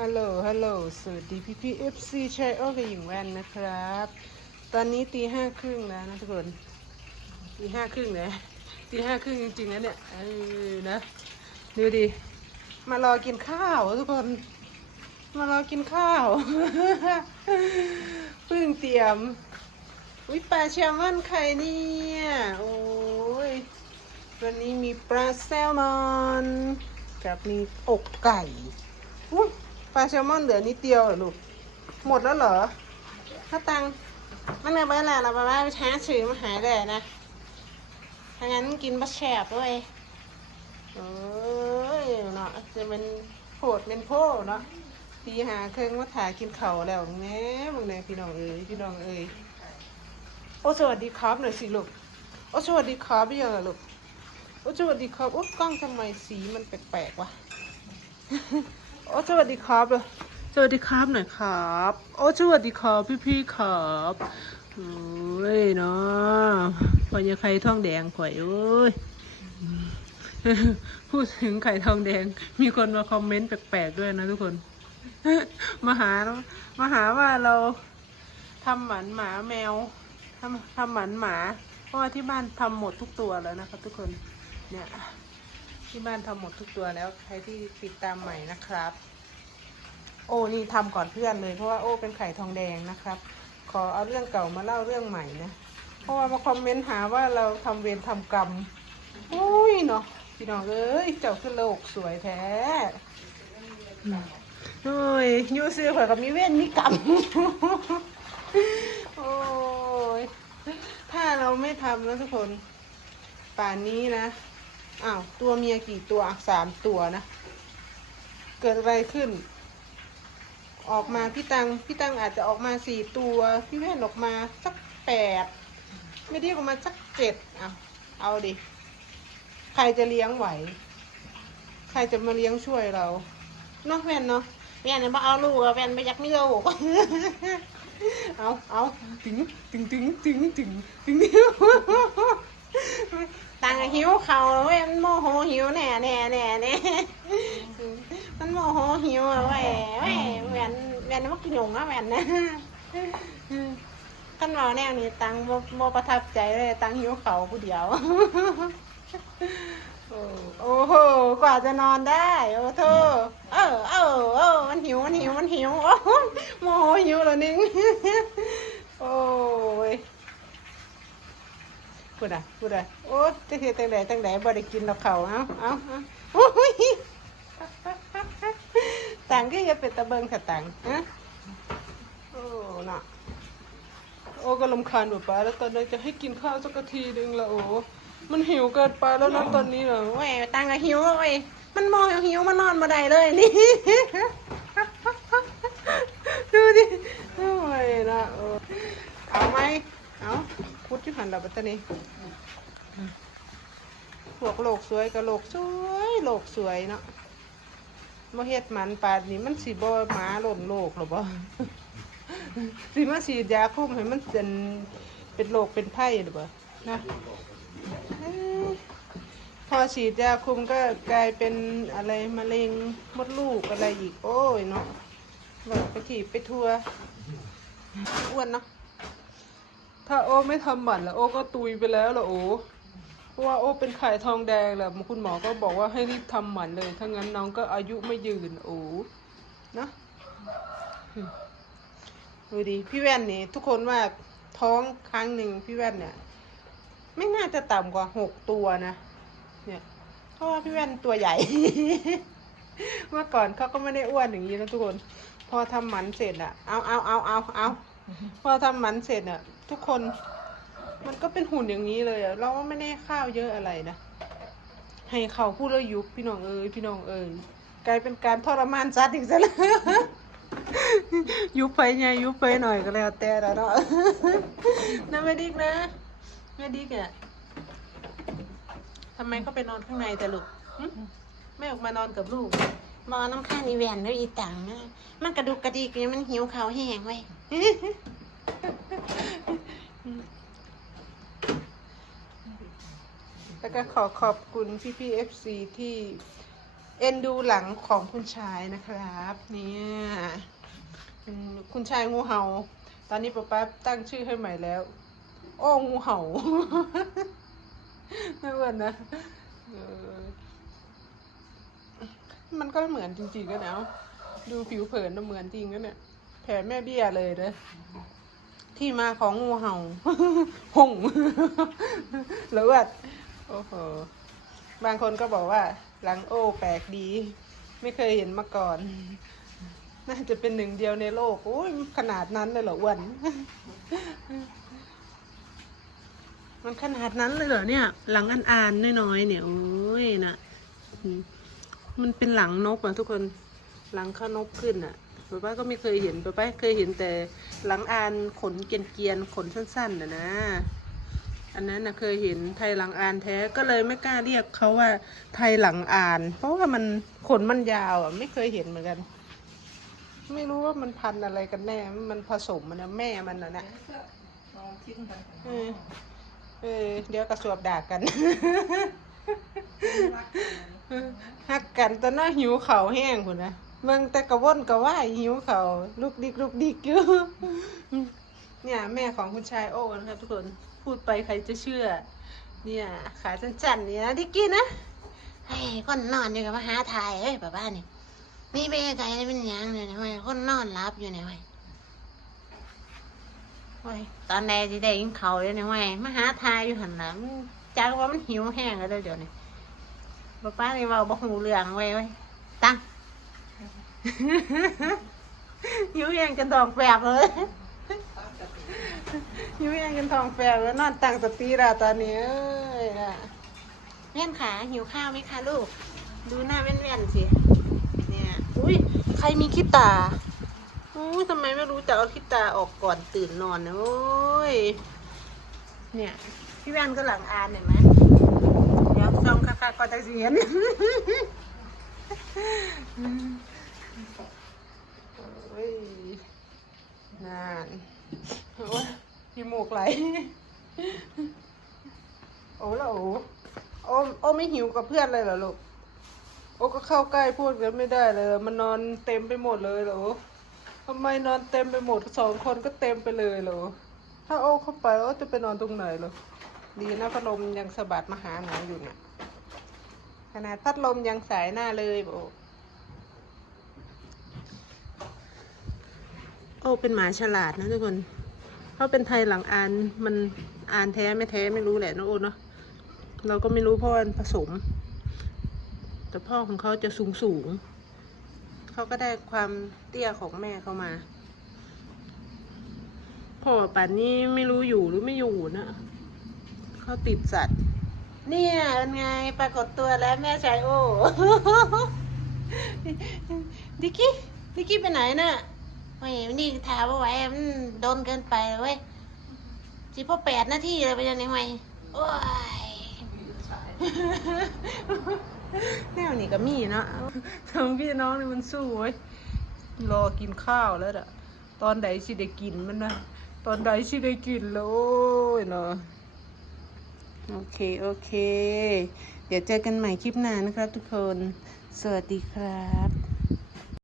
ฮัลโหล ฮัลโหล สวัสดีพี่พี่เอฟซีชัยโอกับหญิงแว่นนะครับ ตอนนี้ตีห้าครึ่งแล้วนะทุกคน ตีห้าครึ่งเลยตีห้าครึ่งจริงๆนะเนี่ย เออ นะ ดูดิ มารอกินข้าวทุกคน มารอกินข้าวเพิ่งเตรียม อุ้ยปลาแซลมอนไข่เนี่ย โอ้ย วันนี้มีปลาแซลมอน กับมีอกไก่อุ๊ย ปลาแซลมอนเหลือนิดเดียวเหรอลูก หมดแล้วเหรอถ้าตังมันเอาไปแล้วเราไปว่าไปช้าซื้อมาหายเลยนะถ้างั้นกินปลาแฉบด้วยเอ้ยเนาะจะเป็นโผดเป็นโพเนาะตีหาเครื่องมาถ่ายกินเข่าแล้วแม่มึงเนี่ยพี่น้องเอ้ยพี่น้องเอ้ยโอ้สวัสดีครับหน่อยสิลูกโอ้สวัสดีครับพี่ยังอะลูกโอ้สวัสดีครับโอ้กล้องทำไมสีมันแปลกๆวะ โอ้สวัสดีครับเลยสวัสดีครับหน่อยครับ โอ้สวัสดีครับพี่ๆครับโอ้ยเนาะพอจะใครท้องแดงข่อยโอ้ยพูดถึงไข่ทองแดง มีคนมาคอมเมนต์แปลกๆด้วยนะทุกคน มาหามาหาว่าเราทำหมันหมาแมวทำทำหมันหมา เพราะว่าที่บ้านทำหมดทุกตัวแล้วนะครับทุกคน เนี่ย ที่บ้านทำหมดทุกตัวแล้วใครที่ติดตามใหม่นะครับ โอ้นี่ทำก่อนเพื่อนเลยเพราะว่าโอ้เป็นไข่ทองแดงนะครับ ขอเอาเรื่องเก่ามาเล่าเรื่องใหม่นะ เพราะว่ามาคอมเมนต์หาว่าเราทำเวรทำกรรมโอ้ยเนาะพี่น้องเอ้ยเจ้าขึ้นโลกสวยแท้โอ้ยยูซื้อเผื่อกับมีเวรมีกรรมโอ้ยถ้าเราไม่ทำนะทุกคน ป่านนี้นะ อ้าว ตัวเมียกี่ตัวอะสามตัวนะ เกิดอะไรขึ้น ออกมาพี่ตัง พี่ตังอาจจะออกมาสี่ตัว พี่แว่นออกมาสักแปด ไม่ได้ออกมาสักเจ็ดอะเอาดิ ใครจะเลี้ยงไหว ใครจะมาเลี้ยงช่วยเราเนาะแว่นเนาะแว่นเนี่ยมาเอาลูกอะแว่นไม่อยากมีลูกเอาเอาถึงถึงถึงถึงถึงถึง ตังหิวเขาเว้ยมันโมโหหิวแน่แน่แน่แน่มันโมโหหิวอะเว้ยเว้ยแหวนแหวนมันกินหยงนะแหวนนะขันเมาแนวนี้ตังโมโมประทับใจเลยตังหิวเขาผู้เดียวโอ้โอ้โห กว่าจะนอนได้ โอ้โธ่เออเออเออมันหิว มันหิว มันหิว โอ้ยโมโหหิวแล้วนึง โอ้ย พูดอะพูดอะโอ้จะเฮ็ดตั้งแต่ตั้งแต่บ่ได้กินแล้วเขาเอ้าเอ้าเอ้าโอ้ยต่างก็อย่าเป็นตะเบิงค่ต่างฮะโอ้น่ะโอ้ก็ลำคาญหนูป้าแล้วตอนนี้จะให้กินข้าวสักทีนึงละโอ้มันหิวเกินไปแล้วนะตอนนี้เหรอแหวตังก็หิวเว้ยมันมองหิวมันนอนมาได้เลยนี่ ดูดิโอ้ยนะโอ้เอาไหมเอา พุดที่นเราปัตตานีพวกโลกสวยกับโลกสวยโลกสวยเนาะมาเฮ็ดหมันปาดนี่มันสีบ่หมาหล่นโลกหรอบ่สิมาฉีดยาคุมให้มันเป็นเป็นโรคเป็นไข้หรือเปล่านะพอฉีดยาคุมก็กลายเป็นอะไรมะเร็งมดลูกอะไรอีก โอ้ยเนาะแบบไปถีบไปทัวอ้วนเนาะ ถ้าโอ้ไม่ทำหมันแล้วโอ้ก็ตุยไปแล้วล่ะโอ้เพราะว่าโอ้เป็นไข่ทองแดงแหละคุณหมอก็บอกว่าให้รีบทำหมันเลยถ้างั้นน้องก็อายุไม่ยืนโอ้เนาะดูดิพี่แว่นนี่ทุกคนว่าท้องครั้งหนึ่งพี่แว่นเนี่ย ไม่น่าจะต่ำกว่าหกตัวนะเนี่ยเพราะว่าพี่แว่นตัวใหญ่ เมื่อก่อนเขาก็ไม่ได้อ้วนอย่างนี้นะทุกคน พอทำหมันเสร็จอะเอาเอาเอาเอาเอาพอทำหมันเสร็จอะ ทุกคน มันก็เป็นหุ่นอย่างนี้เลยอะเราก็ไม่ได้ข้าวเยอะอะไรนะ ให้เขาพูดแล้วยุบพี่น้องเอ้ยพี่น้องเอ้ยกลายเป็นการทรมานสัตว์อีกซะแล้วยุบไปไงยุบไปหน่อยก็แล้วแต่แล้วเนาะนะแม่ดิกนะแม่ดิกอะทำไมเขาไปนอนข้างในแต่ลูกไม่ออกมานอนกับลูกบอน้ำข้างอีแวนแล้วอีตังนะมันกระดูกกระดิกเนี่ยมันหิวเขาแห้งไว้ย แล้ว ก็ขอขอบคุณพี่พี่เอฟซีที่เอ็นดูหลังของคุณชายนะครับ เนี่ยคุณชายงูเห่า ตอนนี้ป๊าป๊าตั้งชื่อให้ใหม่แล้ว โอ้งูเห่าไม่เหมือนนะมันก็เหมือนจริงๆก็แล้วดูผิวเผินนะเหมือนจริงก็เนี่ย แผลแม่เบี้ยเลยนะที่มาของงูเห่าหงหรือว่า โอ้โห บางคนก็บอกว่า หลังโอ้แปลกดี ไม่เคยเห็นมาก่อน น่าจะเป็นหนึ่งเดียวในโลก โอ้ยขนาดนั้นเลยเหรออ้วันมันขนาดนั้นเลยเหรอเนี่ย หลังอันอานน้อยๆเนี่ย โอ้ยนะมันเป็นหลังนกอะทุกคนหลังข้านกขึ้นอะป้าป้าก็ไม่เคยเห็นป้าป้าเคยเห็นแต่หลังอานขนเกรียนๆขนสั้นๆนะนะ อันนั้นนะเคยเห็นไทยหลังอ่านแท้ก็เลยไม่กล้าเรียกเขาว่าไทยหลังอ่าน เพราะว่ามันขนมันยาวอะไม่เคยเห็นเหมือนกัน ไม่รู้ว่ามันพันอะไรกันแน่ มันผสมมันนะแม่มันนะนะลองทิ้งกันเออเออเดี๋ยวกระสวบด่ากันฮักกันตอนน่าหิวเข่าแห้งคุณนะเมืองแต่กระว่นกระว่ายหิวเข่าลุกดิกลุกดิกอยู่ เนี่ยแม่ของคุณชายโอ้นะครับทุกคนพูดไปใครจะเชื่อ เนี่ยขาสั้นๆเนี่ยนะดิกกี้นะเฮ้คนนอนอยู่กับมหาถ่ายเฮ้ยป้าบ้านนี่นี่เป็นไงเป็นยังเนี่ยนะเว้ยคนนอนรับอยู่เนี่ยเว้ยเว้ยตอนแรกที่ได้ยินเขาเลยเนี่ยเว้ยมหาถ่ายอยู่หันหลังจากว่ามันหิวแห้งแล้วเดี๋ยวนี้ป้าป้านี่เว่าบ่หูเรื่องเว้ยเว้ยตั้งหิวแห้งจนทองแฝกเลย หิวแห้งจนทองแฝกแล้วนอนตั้งสติและตอนนี้เอ้ยนะเล่นขาหิวข้าวไหมคะลูก ดูหน้าแว่นๆสิเนี่ยอุ้ยใครมีขี้ตาอุ้ยทำไมไม่รู้จักเอาขี้ตาออกก่อนตื่นนอนนะโอ้ยเนี่ยพี่แว่นก็หลังอานเห็นไหมเดี๋ยวซองคาๆก่อนจะเสียนโอ้ยนานโอ้ย พี่มูกไหล โอ้แล้วโอ้โอ้โอ้ไม่หิวกับเพื่อนเลยเหรอลูก โอ้ก็เข้าใกล้พูดกันไม่ได้เลย มันนอนเต็มไปหมดเลยเหรอทำไมนอนเต็มไปหมดสองคนก็เต็มไปเลยเหรอ ถ้าโอ้เข้าไปโอ้จะไปนอนตรงไหนเหรอ ดีนะพัดลมยังสะบัดมาหาหนูอยู่เนี่ยขนาดพัดลมยังสายหน้าเลยโอ้โอ้เป็นหมาฉลาดนะทุกคน เขาเป็นไทยหลังอ่านมันอ่านแท้ไม่แท้ไม่รู้แหละนะโอ้เนาะเราก็ไม่รู้เพราะมันผสม แต่พ่อของเขาจะสูงสูงเขาก็ได้ความเตี้ยของแม่เขามา พ่อป่านนี้ไม่รู้อยู่หรือไม่อยู่นะเขาติดสัตว์ เนี่ยเป็นไงปรากฏตัวแล้วแม่ชายโอ้ดิกี้ดิกี้ไปไหนน่ะ ฮ้ยนี่ถามว่าไหวมันโดนเกินไปเลยเว้ยสิพอแปดนาทีเลยไปยังไงเว้ยโอ้ยแนวนี้ก็มีเนาะทั้งพี่น้องนี่มันสู้เว้ยรอกินข้าวแล้วอะตอนใดสิได้กินมันนะตอนใดสิได้กินแล้วโอ้ยเนาะโอเค โอเค เดี๋ยวเจอกันใหม่คลิปหน้านะครับทุกคน สวัสดีครับ